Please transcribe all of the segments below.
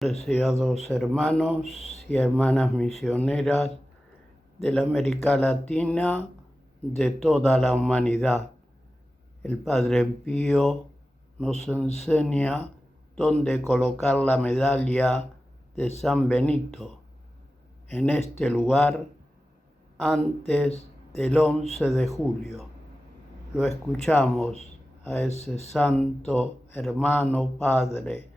Apreciados hermanos y hermanas misioneras de la América Latina, de toda la humanidad, el Padre Pío nos enseña dónde colocar la medalla de San Benito, en este lugar antes del 11 de julio. Lo escuchamos a ese santo hermano padre,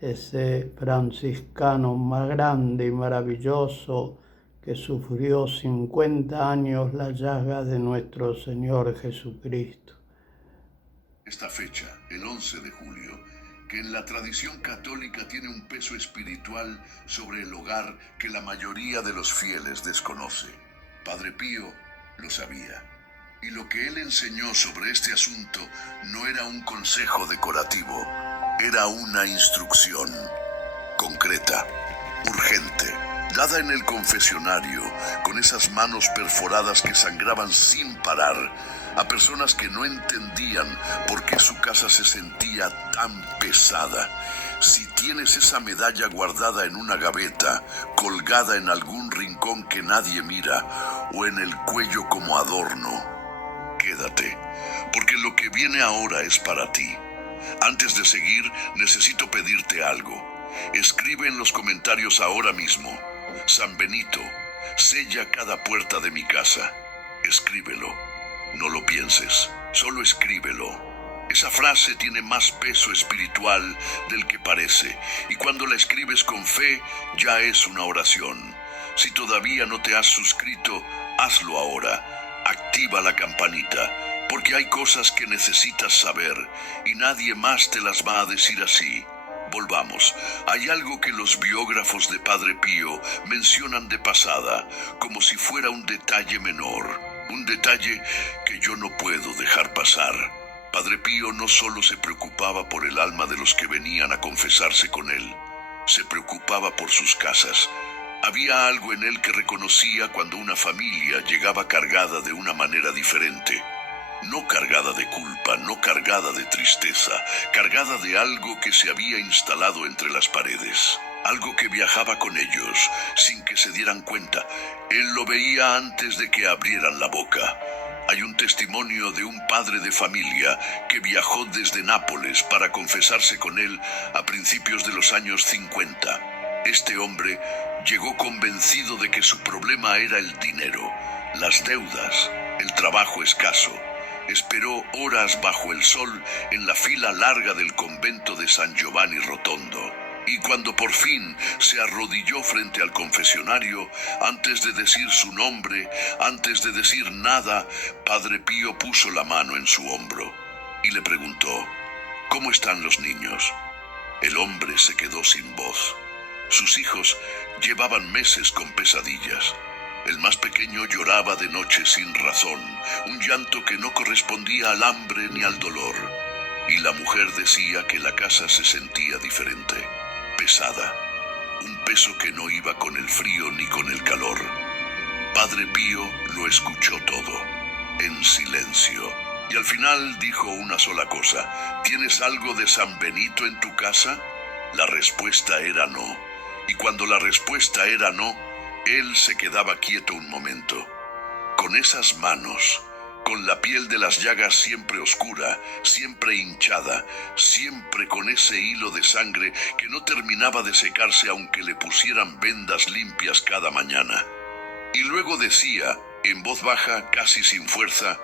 ese franciscano más grande y maravilloso que sufrió 50 años la llaga de nuestro Señor Jesucristo. Esta fecha, el 11 de julio, que en la tradición católica tiene un peso espiritual sobre el hogar que la mayoría de los fieles desconoce. Padre Pío lo sabía, y lo que él enseñó sobre este asunto no era un consejo decorativo, era una instrucción concreta, urgente, dada en el confesionario, con esas manos perforadas que sangraban sin parar, a personas que no entendían por qué su casa se sentía tan pesada. Si tienes esa medalla guardada en una gaveta, colgada en algún rincón que nadie mira, o en el cuello como adorno, quédate, porque lo que viene ahora es para ti. Antes de seguir, necesito pedirte algo. Escribe en los comentarios ahora mismo: San Benito, sella cada puerta de mi casa. Escríbelo. No lo pienses, solo escríbelo. Esa frase tiene más peso espiritual del que parece, y cuando la escribes con fe, ya es una oración. Si todavía no te has suscrito, hazlo ahora. Activa la campanita, porque hay cosas que necesitas saber, y nadie más te las va a decir así. Volvamos. Hay algo que los biógrafos de Padre Pío mencionan de pasada, como si fuera un detalle menor. Un detalle que yo no puedo dejar pasar. Padre Pío no solo se preocupaba por el alma de los que venían a confesarse con él, se preocupaba por sus casas. Había algo en él que reconocía cuando una familia llegaba cargada de una manera diferente. No cargada de culpa, no cargada de tristeza, cargada de algo que se había instalado entre las paredes. Algo que viajaba con ellos, sin que se dieran cuenta. Él lo veía antes de que abrieran la boca. Hay un testimonio de un padre de familia que viajó desde Nápoles para confesarse con él a principios de los años 50. Este hombre llegó convencido de que su problema era el dinero, las deudas, el trabajo escaso. Esperó horas bajo el sol en la fila larga del convento de San Giovanni Rotondo. Y cuando por fin se arrodilló frente al confesionario, antes de decir su nombre, antes de decir nada, Padre Pío puso la mano en su hombro y le preguntó: ¿cómo están los niños? El hombre se quedó sin voz. Sus hijos llevaban meses con pesadillas. El más pequeño lloraba de noche sin razón, un llanto que no correspondía al hambre ni al dolor. Y la mujer decía que la casa se sentía diferente, pesada, un peso que no iba con el frío ni con el calor. Padre Pío lo escuchó todo, en silencio, y al final dijo una sola cosa: ¿tienes algo de San Benito en tu casa? La respuesta era no, y cuando la respuesta era no, él se quedaba quieto un momento. Con esas manos, con la piel de las llagas siempre oscura, siempre hinchada, siempre con ese hilo de sangre que no terminaba de secarse aunque le pusieran vendas limpias cada mañana. Y luego decía, en voz baja, casi sin fuerza: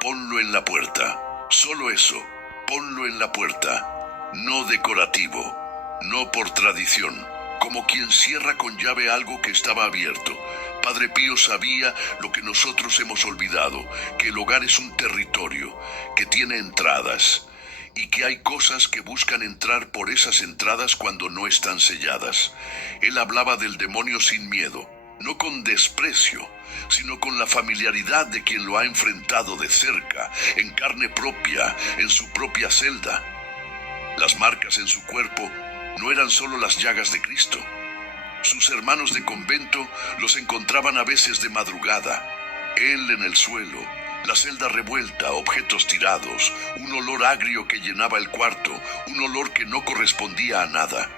ponlo en la puerta. Solo eso, ponlo en la puerta. No decorativo, no por tradición, como quien cierra con llave algo que estaba abierto. Padre Pío sabía lo que nosotros hemos olvidado, que el hogar es un territorio, que tiene entradas, y que hay cosas que buscan entrar por esas entradas cuando no están selladas. Él hablaba del demonio sin miedo, no con desprecio, sino con la familiaridad de quien lo ha enfrentado de cerca, en carne propia, en su propia celda. Las marcas en su cuerpo no eran solo las llagas de Cristo. Sus hermanos de convento los encontraban a veces de madrugada, él en el suelo, la celda revuelta, objetos tirados, un olor agrio que llenaba el cuarto, un olor que no correspondía a nada.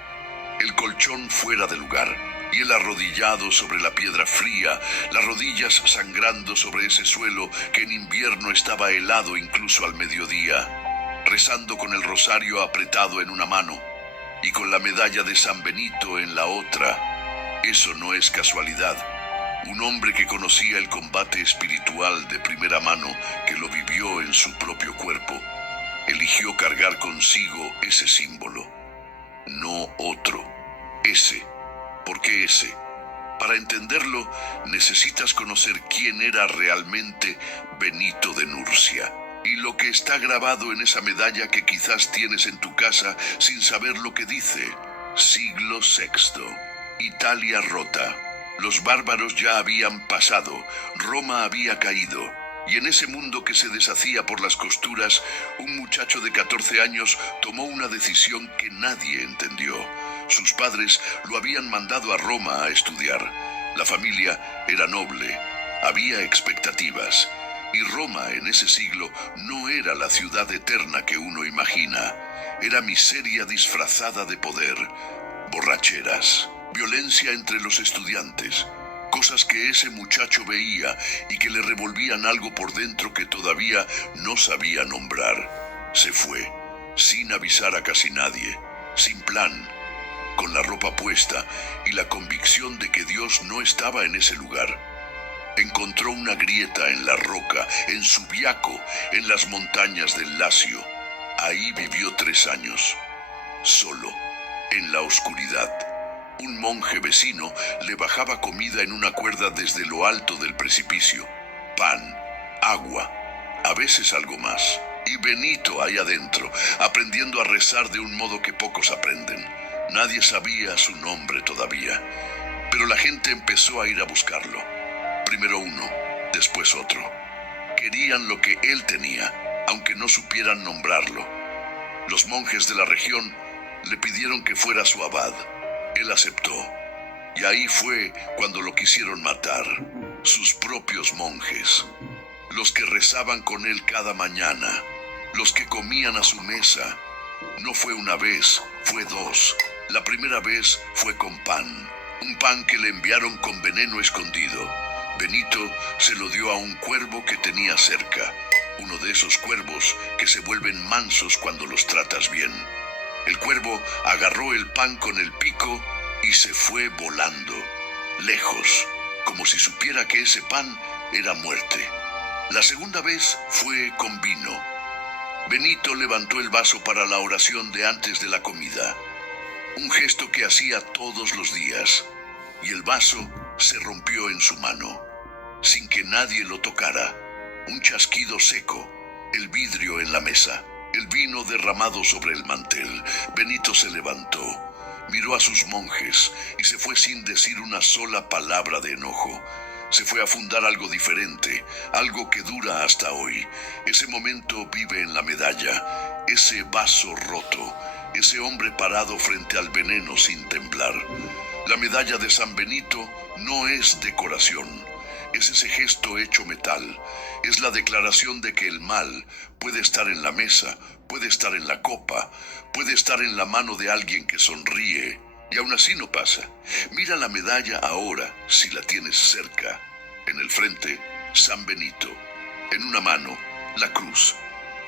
el colchón fuera de lugar, y él arrodillado sobre la piedra fría, las rodillas sangrando sobre ese suelo que en invierno estaba helado incluso al mediodía, rezando con el rosario apretado en una mano y con la medalla de San Benito en la otra. Eso no es casualidad. Un hombre que conocía el combate espiritual de primera mano, que lo vivió en su propio cuerpo, eligió cargar consigo ese símbolo, no otro. Ese. ¿Por qué ese? Para entenderlo, necesitas conocer quién era realmente Benito de Nursia y lo que está grabado en esa medalla que quizás tienes en tu casa sin saber lo que dice. Siglo VI. Italia rota. Los bárbaros ya habían pasado, Roma había caído, y en ese mundo que se deshacía por las costuras, un muchacho de 14 años tomó una decisión que nadie entendió. Sus padres lo habían mandado a Roma a estudiar. La familia era noble, había expectativas, y Roma en ese siglo no era la ciudad eterna que uno imagina. Era miseria disfrazada de poder, borracheras, violencia entre los estudiantes, cosas que ese muchacho veía y que le revolvían algo por dentro que todavía no sabía nombrar. Se fue, sin avisar a casi nadie, sin plan, con la ropa puesta y la convicción de que Dios no estaba en ese lugar. Encontró una grieta en la roca, en Subiaco, en las montañas del Lacio. Ahí vivió 3 años, solo, en la oscuridad. Un monje vecino le bajaba comida en una cuerda desde lo alto del precipicio. Pan, agua, a veces algo más. Y Benito ahí adentro, aprendiendo a rezar de un modo que pocos aprenden. Nadie sabía su nombre todavía, pero la gente empezó a ir a buscarlo. Primero uno, después otro. Querían lo que él tenía, aunque no supieran nombrarlo. Los monjes de la región le pidieron que fuera su abad. Él aceptó, y ahí fue cuando lo quisieron matar, sus propios monjes, los que rezaban con él cada mañana, los que comían a su mesa. No fue una vez, fue 2. La primera vez fue con pan, un pan que le enviaron con veneno escondido. Benito se lo dio a un cuervo que tenía cerca, uno de esos cuervos que se vuelven mansos cuando los tratas bien. El cuervo agarró el pan con el pico y se fue volando, lejos, como si supiera que ese pan era muerte. La segunda vez fue con vino. Benito levantó el vaso para la oración de antes de la comida, un gesto que hacía todos los días, y el vaso se rompió en su mano, sin que nadie lo tocara. Un chasquido seco, el vidrio en la mesa, el vino derramado sobre el mantel. Benito se levantó, miró a sus monjes y se fue sin decir una sola palabra de enojo. Se fue a fundar algo diferente, algo que dura hasta hoy. Ese momento vive en la medalla, ese vaso roto, ese hombre parado frente al veneno sin temblar. La medalla de San Benito no es decoración, es ese gesto hecho metal, es la declaración de que el mal puede estar en la mesa, puede estar en la copa, puede estar en la mano de alguien que sonríe, y aún así no pasa. Mira la medalla ahora, si la tienes cerca. En el frente, San Benito. En una mano, la cruz.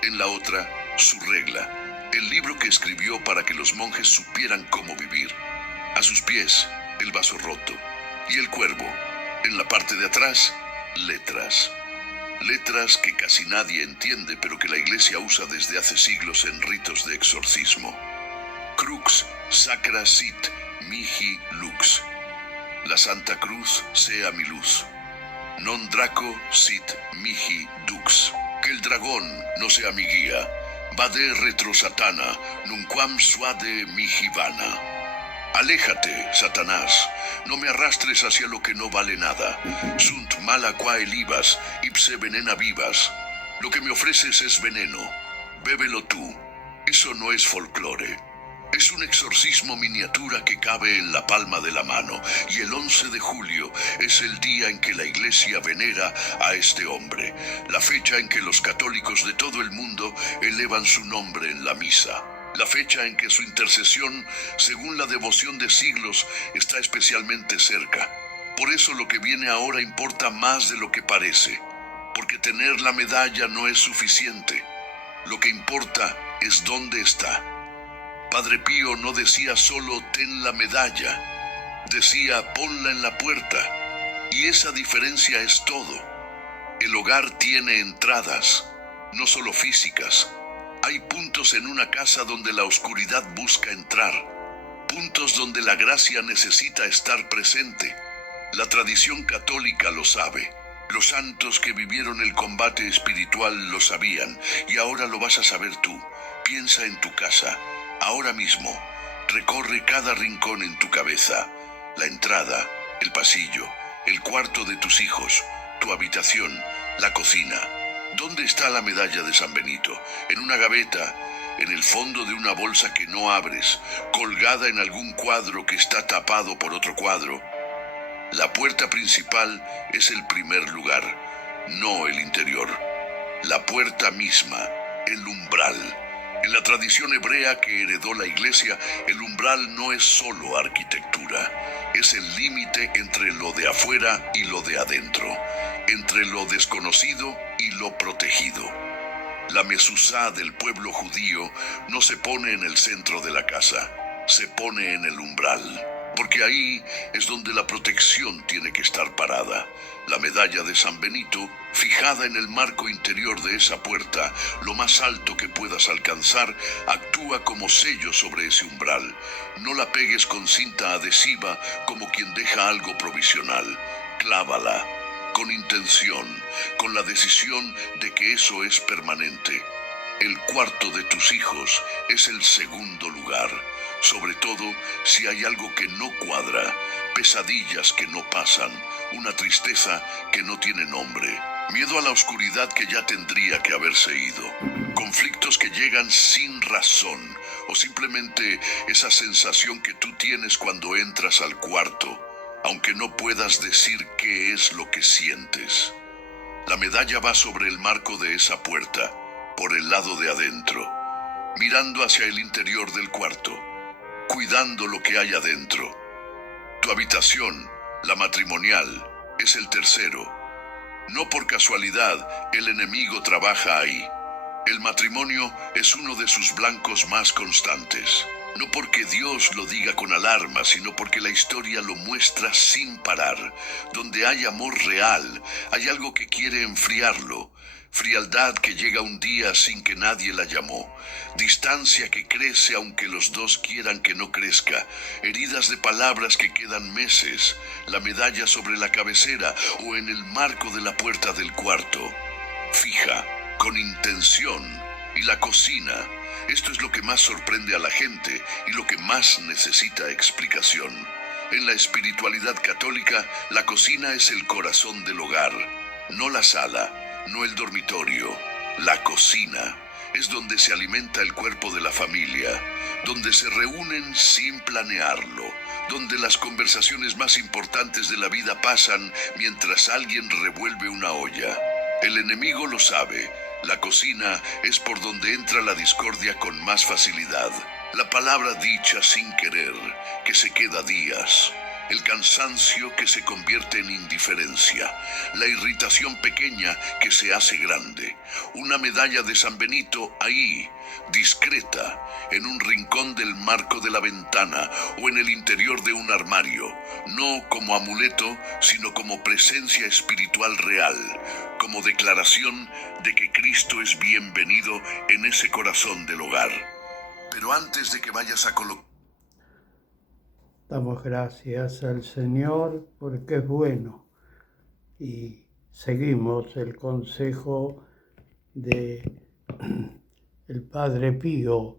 En la otra, su regla, el libro que escribió para que los monjes supieran cómo vivir. A sus pies, el vaso roto. Y el cuervo. En la parte de atrás, letras. Letras que casi nadie entiende, pero que la Iglesia usa desde hace siglos en ritos de exorcismo. Crux sacra sit mihi lux. La Santa Cruz sea mi luz. Non draco sit mihi dux. Que el dragón no sea mi guía. Vade retro satana, nunquam suade mihi vana. Aléjate, Satanás, no me arrastres hacia lo que no vale nada. Sunt mala quae libas, ipse venena vivas. Lo que me ofreces es veneno, bébelo tú. Eso no es folclore. Es un exorcismo miniatura que cabe en la palma de la mano, y el 11 de julio es el día en que la Iglesia venera a este hombre, la fecha en que los católicos de todo el mundo elevan su nombre en la misa. la fecha en que su intercesión, según la devoción de siglos, está especialmente cerca. Por eso lo que viene ahora importa más de lo que parece, porque tener la medalla no es suficiente. Lo que importa es dónde está. Padre Pío no decía solo ten la medalla, decía ponla en la puerta, y esa diferencia es todo. El hogar tiene entradas, no solo físicas. Hay puntos en una casa donde la oscuridad busca entrar, puntos donde la gracia necesita estar presente. La tradición católica lo sabe. Los santos que vivieron el combate espiritual lo sabían, y ahora lo vas a saber tú. Piensa en tu casa, ahora mismo. Recorre cada rincón en tu cabeza, la entrada, el pasillo, el cuarto de tus hijos, tu habitación, la cocina. ¿Dónde está la medalla de San Benito? En una gaveta, en el fondo de una bolsa que no abres, colgada en algún cuadro que está tapado por otro cuadro. La puerta principal es el primer lugar, no el interior. La puerta misma, el umbral. En la tradición hebrea que heredó la Iglesia, el umbral no es solo arquitectura, es el límite entre lo de afuera y lo de adentro, entre lo desconocido y lo protegido. La mezuzá del pueblo judío no se pone en el centro de la casa, se pone en el umbral, porque ahí es donde la protección tiene que estar parada. La medalla de San Benito, fijada en el marco interior de esa puerta, lo más alto que puedas alcanzar, actúa como sello sobre ese umbral. No la pegues con cinta adhesiva como quien deja algo provisional. Clávala, con intención, con la decisión de que eso es permanente. El cuarto de tus hijos es el segundo lugar, sobre todo si hay algo que no cuadra, pesadillas que no pasan, una tristeza que no tiene nombre, miedo a la oscuridad que ya tendría que haberse ido, conflictos que llegan sin razón, o simplemente esa sensación que tú tienes cuando entras al cuarto, aunque no puedas decir qué es lo que sientes. La medalla va sobre el marco de esa puerta, por el lado de adentro, mirando hacia el interior del cuarto, cuidando lo que hay adentro. Tu habitación, la matrimonial, es el tercero. No por casualidad, el enemigo trabaja ahí. El matrimonio es uno de sus blancos más constantes. No porque Dios lo diga con alarma, sino porque la historia lo muestra sin parar. Donde hay amor real, hay algo que quiere enfriarlo. Frialdad que llega un día sin que nadie la llamó. Distancia que crece aunque los dos quieran que no crezca. Heridas de palabras que quedan meses. La medalla sobre la cabecera o en el marco de la puerta del cuarto. Fija, con intención. Y la cocina. Esto es lo que más sorprende a la gente y lo que más necesita explicación. En la espiritualidad católica, la cocina es el corazón del hogar, no la sala. No el dormitorio, la cocina, es donde se alimenta el cuerpo de la familia, donde se reúnen sin planearlo, donde las conversaciones más importantes de la vida pasan mientras alguien revuelve una olla. El enemigo lo sabe, la cocina es por donde entra la discordia con más facilidad, la palabra dicha sin querer, que se queda días. El cansancio que se convierte en indiferencia, la irritación pequeña que se hace grande, una medalla de San Benito ahí, discreta, en un rincón del marco de la ventana o en el interior de un armario, no como amuleto, sino como presencia espiritual real, como declaración de que Cristo es bienvenido en ese corazón del hogar. Pero antes de que vayas a colocar... Damos gracias al Señor porque es bueno y seguimos el consejo de el Padre Pío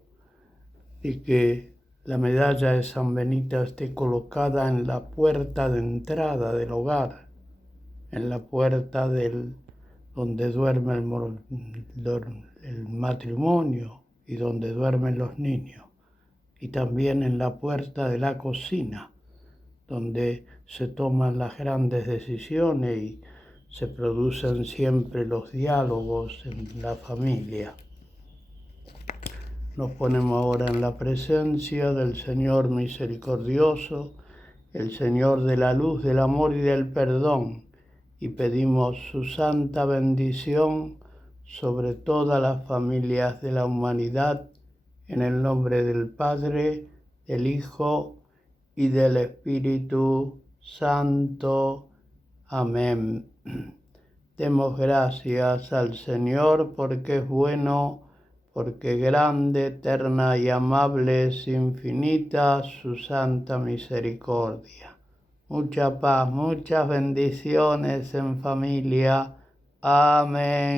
de que la medalla de San Benito esté colocada en la puerta de entrada del hogar, en la puerta donde duerme el matrimonio y donde duermen los niños. Y también en la puerta de la cocina, donde se toman las grandes decisiones y se producen siempre los diálogos en la familia. Nos ponemos ahora en la presencia del Señor misericordioso, el Señor de la luz, del amor y del perdón, y pedimos su santa bendición sobre todas las familias de la humanidad, en el nombre del Padre, del Hijo y del Espíritu Santo. Amén. Demos gracias al Señor porque es bueno, porque grande, eterna y amable es infinita su santa misericordia. Mucha paz, muchas bendiciones en familia. Amén.